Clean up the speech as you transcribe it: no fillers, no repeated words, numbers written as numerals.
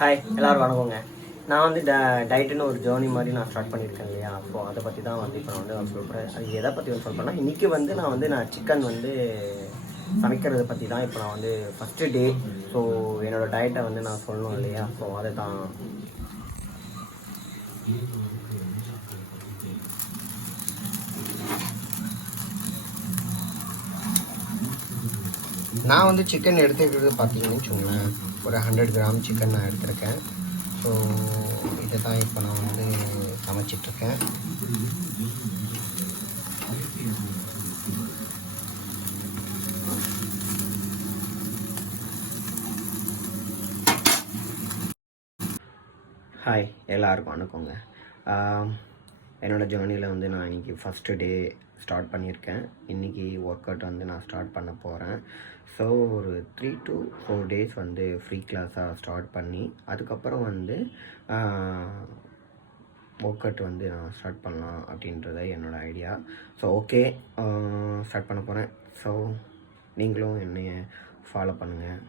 Hi எல்லோரும் வணக்கங்க. நான் வந்து டயட்டுன்னு ஒரு ஜேர்னி மாதிரி நான் ஸ்டார்ட் பண்ணியிருக்கேன் இல்லையா? ஸோ அதை பற்றி தான் வந்து இப்போ நான் வந்து சொல்கிறேன். அது எதை பற்றி வந்து சொல்கிறேன்னா, இன்றைக்கி வந்து நான் சிக்கன் வந்து சமைக்கிறத பற்றி தான் இப்போ நான் வந்து ஃபஸ்ட்டு டே. ஸோ என்னோடய டயட்டை வந்து நான் சொல்லணும் இல்லையா? ஸோ அதை தான் நான் வந்து சிக்கன் எடுத்துக்கிறது பார்த்தீங்கன்னு வச்சுக்கோங்களேன், ஒரு 100 கிராம் சிக்கன் நான் எடுத்திருக்கேன். ஸோ இதை தான் இப்போ நான் வந்து சமைச்சிட்ருக்கேன். ஹாய் எல்லாருக்கும் வணக்கங்க. என்னோடய ஜேர்னியில் வந்து நான் இன்றைக்கி ஃபஸ்ட்டு டே ஸ்டார்ட் பண்ணியிருக்கேன். இன்றைக்கி ஒர்க் அவுட் வந்து நான் ஸ்டார்ட் பண்ண போகிறேன். ஸோ ஒரு 3 to 4 டேஸ் வந்து ஃப்ரீ கிளாஸாக ஸ்டார்ட் பண்ணி அதுக்கப்புறம் வந்து ஒர்க் அவுட் வந்து நான் ஸ்டார்ட் பண்ணலாம் அப்படின்றத என்னோடய ஐடியா. ஸோ ஓகே, ஸ்டார்ட் பண்ண போகிறேன். ஸோ நீங்களும் என்னைய ஃபாலோ பண்ணுங்கள்.